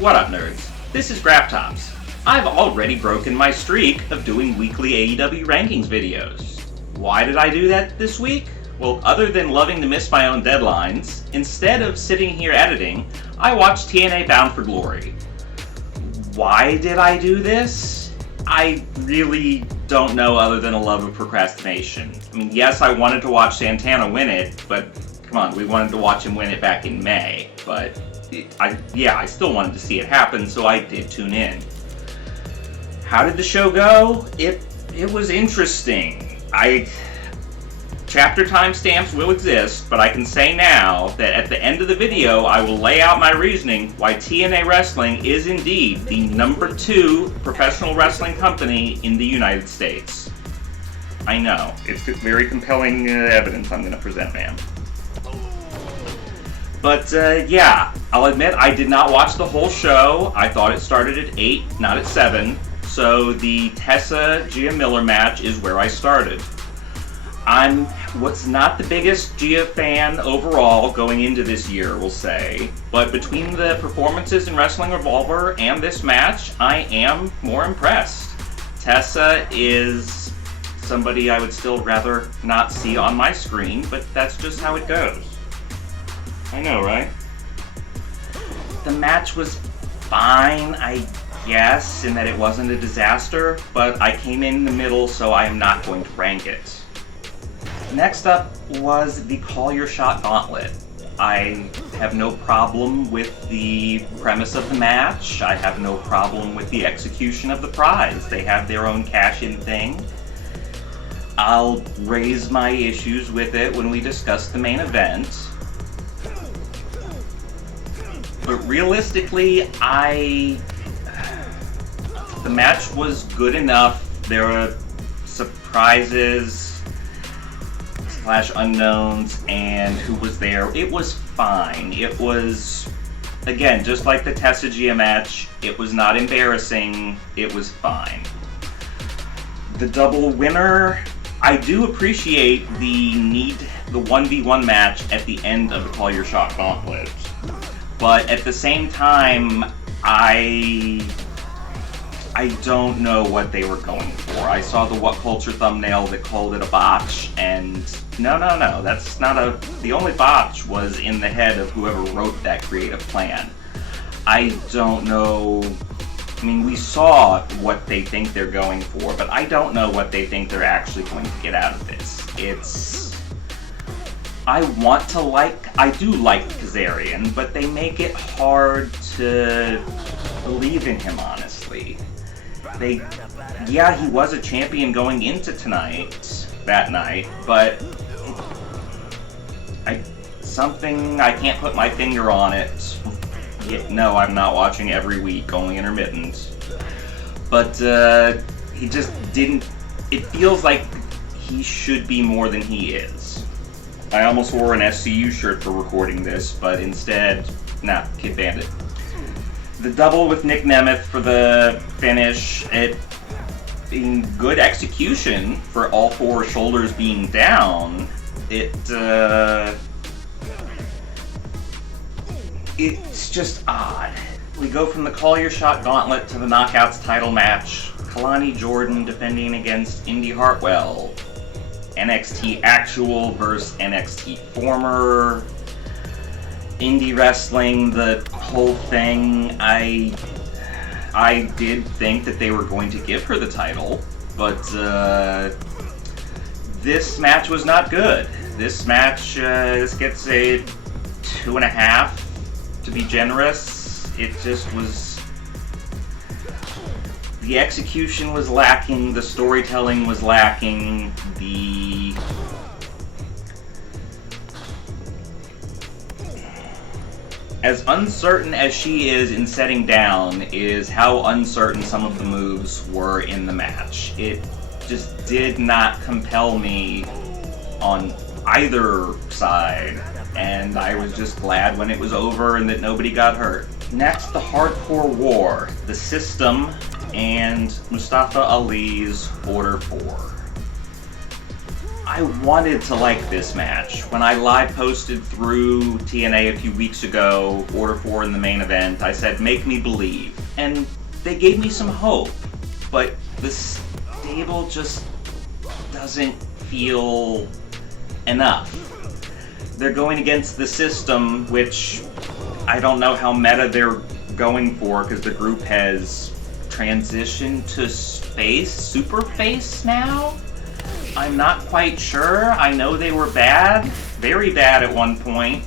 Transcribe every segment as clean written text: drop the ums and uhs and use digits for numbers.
What up, nerds? This is GraphTops. I've already broken my streak of doing weekly AEW rankings videos. Why did I do that this week? Well, other than loving to miss my own deadlines, instead of sitting here editing, I watched TNA Bound for Glory. Why did I do this? I really don't know, other than a love of procrastination. I mean, yes, I wanted to watch Santana win it, but come on, we wanted to watch him win it back in May. But I still wanted to see it happen, so I did tune in. How did the show go? It was interesting. Chapter timestamps will exist, but I can say now that at the end of the video, I will lay out my reasoning why TNA Wrestling is indeed the #2 professional wrestling company in the United States. I know, it's very compelling evidence I'm going to present, man. But yeah, I'll admit I did not watch the whole show. I thought it started at 8, not at 7. So the Tessa-Gia Miller match is where I started. I'm what's not the biggest Gia fan overall going into this year, we'll say. But between the performances in Wrestling Revolver and this match, I am more impressed. Tessa is somebody I would still rather not see on my screen, but that's just how it goes. I know, right? The match was fine, I guess, in that it wasn't a disaster, but I came in the middle, so I am not going to rank it. Next up was the Call Your Shot Gauntlet. I have no problem with the premise of the match. I have no problem with the execution of the prize. They have their own cash-in thing. I'll raise my issues with it when we discuss the main event. But realistically, the match was good enough. There were surprises / unknowns and who was there. It was fine. It was, again, just like the Tessa-Gia match, it was not embarrassing. It was fine. The double winner, I do appreciate the 1v1 match at the end of the Call Your Shot Gauntlet. But at the same time, I don't know what they were going for. I saw the What Culture thumbnail that called it a botch, and no, that's not the only botch was in the head of whoever wrote that creative plan. I don't know, I mean, we saw what they think they're going for, but I don't know what they think they're actually going to get out of this. I do like Kazarian, but they make it hard to believe in him, honestly. He was a champion going into that night, but I can't put my finger on it. No, I'm not watching every week, only intermittent. But he just didn't, it feels like he should be more than he is. I almost wore an SCU shirt for recording this, but instead, nah, Kid Bandit. The double with Nick Nemeth for the finish, it being good execution for all 4 shoulders being down, it's just odd. We go from the Call Your Shot Gauntlet to the Knockouts title match. Kalani Jordan defending against Indy Hartwell. NXT Actual versus NXT Former. Indie wrestling, the whole thing, I did think that they were going to give her the title, but this match was not good. This match gets a 2.5, to be generous. It just was, the execution was lacking, the storytelling was lacking, as uncertain as she is in setting down is how uncertain some of the moves were in the match. It just did not compel me on either side, and I was just glad when it was over and that nobody got hurt. Next, the Hardcore War, the System, and Mustafa Ali's Order 4. I wanted to like this match. When I live posted through TNA a few weeks ago, Order 4 in the main event, I said, make me believe. And they gave me some hope. But the stable just doesn't feel enough. They're going against the system, which I don't know how meta they're going for, because the group has transitioned to super face now? I'm not quite sure. I know they were bad, very bad at one point.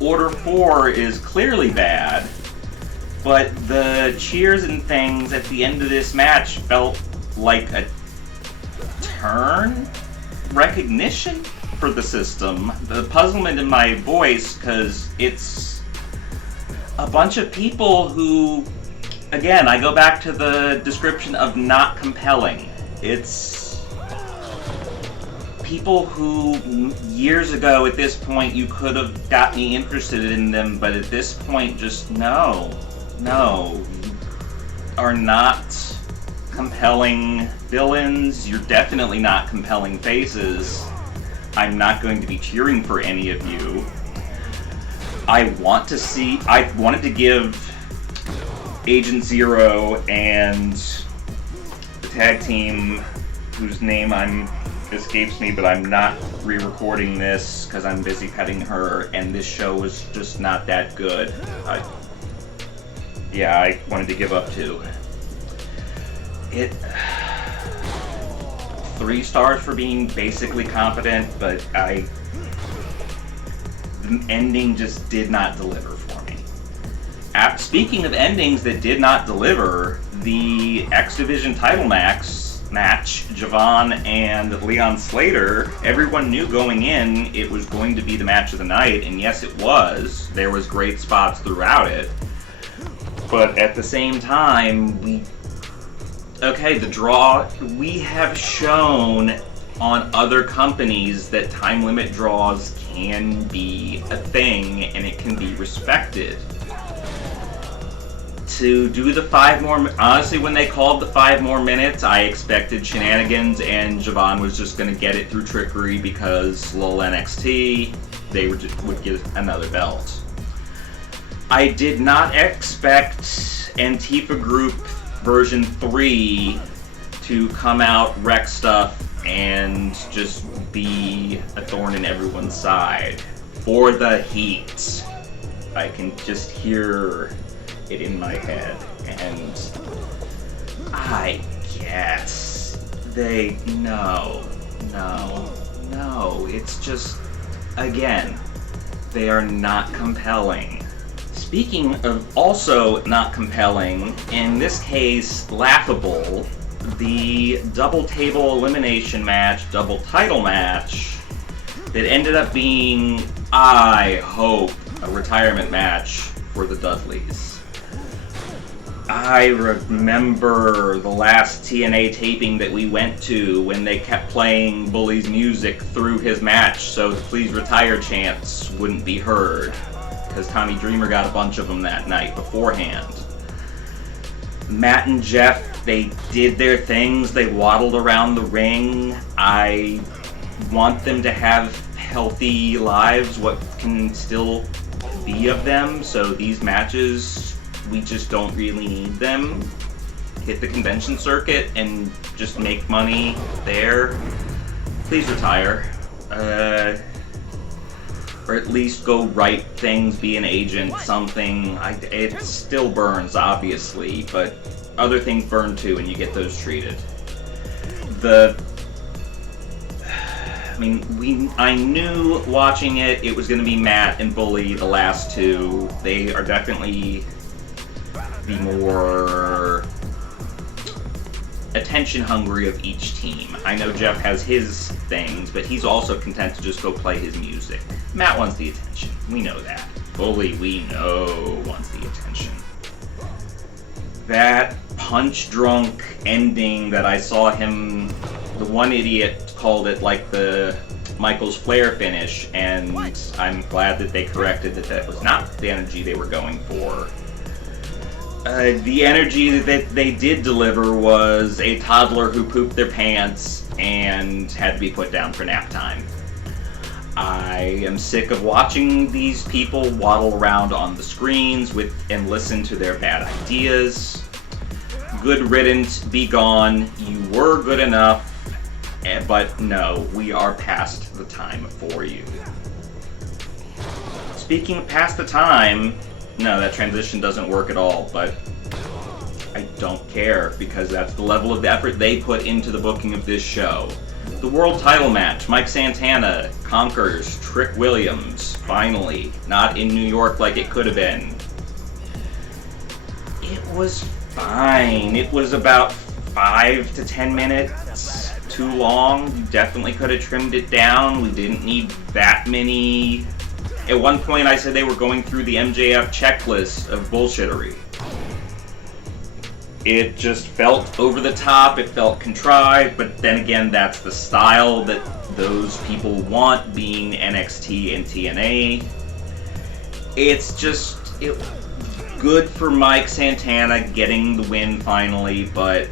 Order 4 is clearly bad, but the cheers and things at the end of this match felt like a recognition for the system. The puzzlement in my voice, because it's a bunch of people who, again, I go back to the description of not compelling. It's people who years ago at this point you could have got me interested in them, but at this point just no, are not compelling villains. You're definitely not compelling faces. I'm not going to be cheering for any of you. I wanted to give Agent Zero and the tag team, whose name escapes me, but I'm not re-recording this because I'm busy petting her, and this show was just not that good. I wanted to give up too. 3 stars for being basically competent, but the ending just did not deliver for me. Speaking of endings that did not deliver, the X Division title match, Javon and Leon Slater, everyone knew going in it was going to be the match of the night, and yes it was. There was great spots throughout it. But at the same time, the draw, we have shown on other companies that time limit draws can be a thing and it can be respected. To do the 5 more, honestly, when they called the 5 more minutes, I expected shenanigans and Javon was just going to get it through trickery because LOL NXT, they would get another belt. I did not expect Antifa Group version 3 to come out, wreck stuff, and just be a thorn in everyone's side. For the heat. I can just hear it in my head, and I guess no, it's just, again, they are not compelling. Speaking of also not compelling, in this case, laughable, the double table elimination match, double title match, that ended up being, I hope, a retirement match for the Dudleys. I remember the last TNA taping that we went to when they kept playing Bully's music through his match so the please retire chants wouldn't be heard, because Tommy Dreamer got a bunch of them that night beforehand. Matt and Jeff, they did their things, they waddled around the ring. I want them to have healthy lives, what can still be of them, so these matches, we just don't really need them. Hit the convention circuit and just make money there. Please retire. Or at least go write things, be an agent, something. It still burns, obviously, but other things burn too, and you get those treated. I knew watching it was going to be Matt and Bully, the last two. They are definitely the more attention hungry of each team. I know Jeff has his things, but he's also content to just go play his music. Matt wants the attention. We know that. Bully, we know, wants the attention. That punch-drunk ending that I saw him, the one idiot called it like the Michaels Flair finish, and I'm glad that they corrected that was not the energy they were going for. The energy that they did deliver was a toddler who pooped their pants and had to be put down for nap time. I am sick of watching these people waddle around on the screens and listen to their bad ideas. Good riddance, be gone. You were good enough, but no, we are past the time for you. Speaking of past the time, no, that transition doesn't work at all, but I don't care, because that's the level of effort they put into the booking of this show. The world title match, Mike Santana conquers Trick Williams, finally. Not in New York like it could have been. It was fine. It was about 5 to 10 minutes too long. You definitely could have trimmed it down. We didn't need that many. At one point I said they were going through the MJF checklist of bullshittery. It just felt over the top, it felt contrived, but then again, that's the style that those people want, being NXT and TNA. It's just good for Mike Santana getting the win finally, but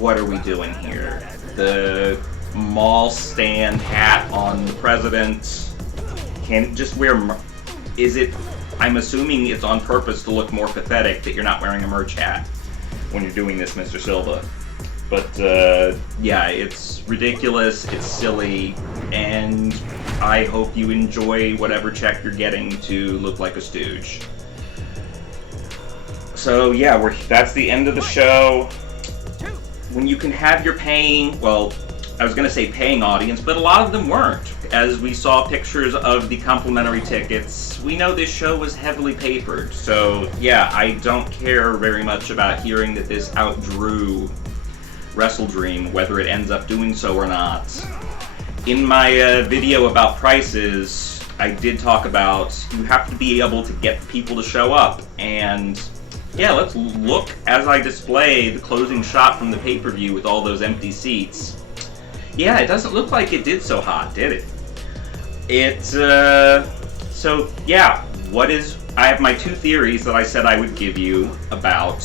what are we doing here? The mall stand hat on the president, can't just wear, I'm assuming it's on purpose to look more pathetic that you're not wearing a merch hat when you're doing this, Mr. Silva. But, yeah, it's ridiculous, it's silly, and I hope you enjoy whatever check you're getting to look like a stooge. So, yeah, that's the end of the show. When you can have your paying, well, I was going to say paying audience, but a lot of them weren't. As we saw pictures of the complimentary tickets, we know this show was heavily papered. So, yeah, I don't care very much about hearing that this outdrew Wrestle Dream, whether it ends up doing so or not. In my video about prices, I did talk about you have to be able to get people to show up. And, yeah, let's look as I display the closing shot from the pay-per-view with all those empty seats. Yeah, it doesn't look like it did so hot, did it? So, yeah, I have my two theories that I said I would give you about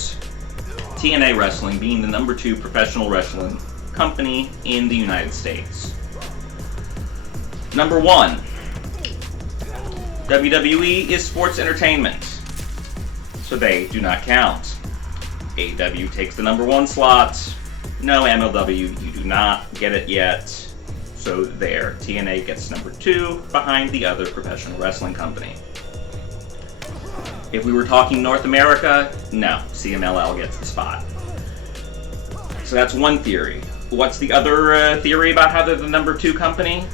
TNA Wrestling being the #2 professional wrestling company in the United States. Number 1, WWE is sports entertainment, so they do not count. AEW takes the #1 slot. No, MLW, you do not get it yet. So there, TNA gets #2 behind the other professional wrestling company. If we were talking North America, no, CMLL gets the spot. So that's one theory. What's the other theory about how they're the #2 company?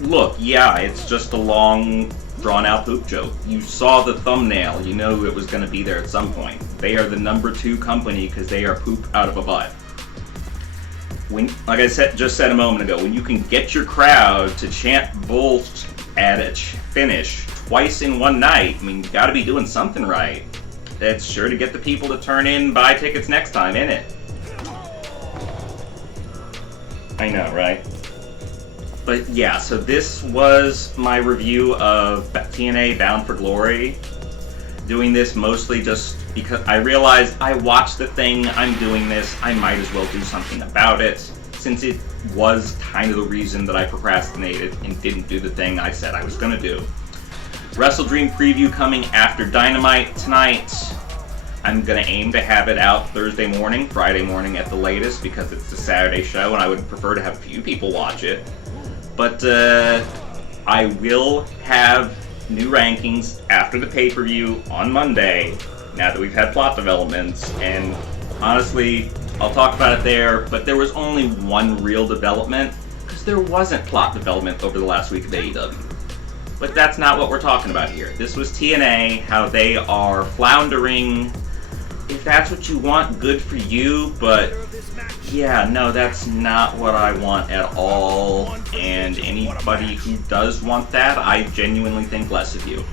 Look, yeah, it's just a long, drawn-out poop joke. You saw the thumbnail, you know it was going to be there at some point. They are the #2 company because they are poop out of a butt. Like I just said a moment ago, when you can get your crowd to chant bull at a finish twice in one night, I mean, you gotta be doing something right. That's sure to get the people to turn in, buy tickets next time, innit? I know, right? But yeah, so this was my review of TNA Bound for Glory. Doing this mostly just because I realized I watched the thing, I'm doing this, I might as well do something about it, since it was kind of the reason that I procrastinated and didn't do the thing I said I was going to do. Wrestle Dream preview coming after Dynamite tonight. I'm going to aim to have it out Thursday morning, Friday morning at the latest, because it's a Saturday show and I would prefer to have a few people watch it. But I will have new rankings after the pay-per-view on Monday, now that we've had plot developments, and honestly, I'll talk about it there, but there was only one real development, because there wasn't plot development over the last week of AEW. But that's not what we're talking about here. This was TNA, how they are floundering. If that's what you want, good for you, but yeah, no, that's not what I want at all, and anybody who does want that, I genuinely think less of you.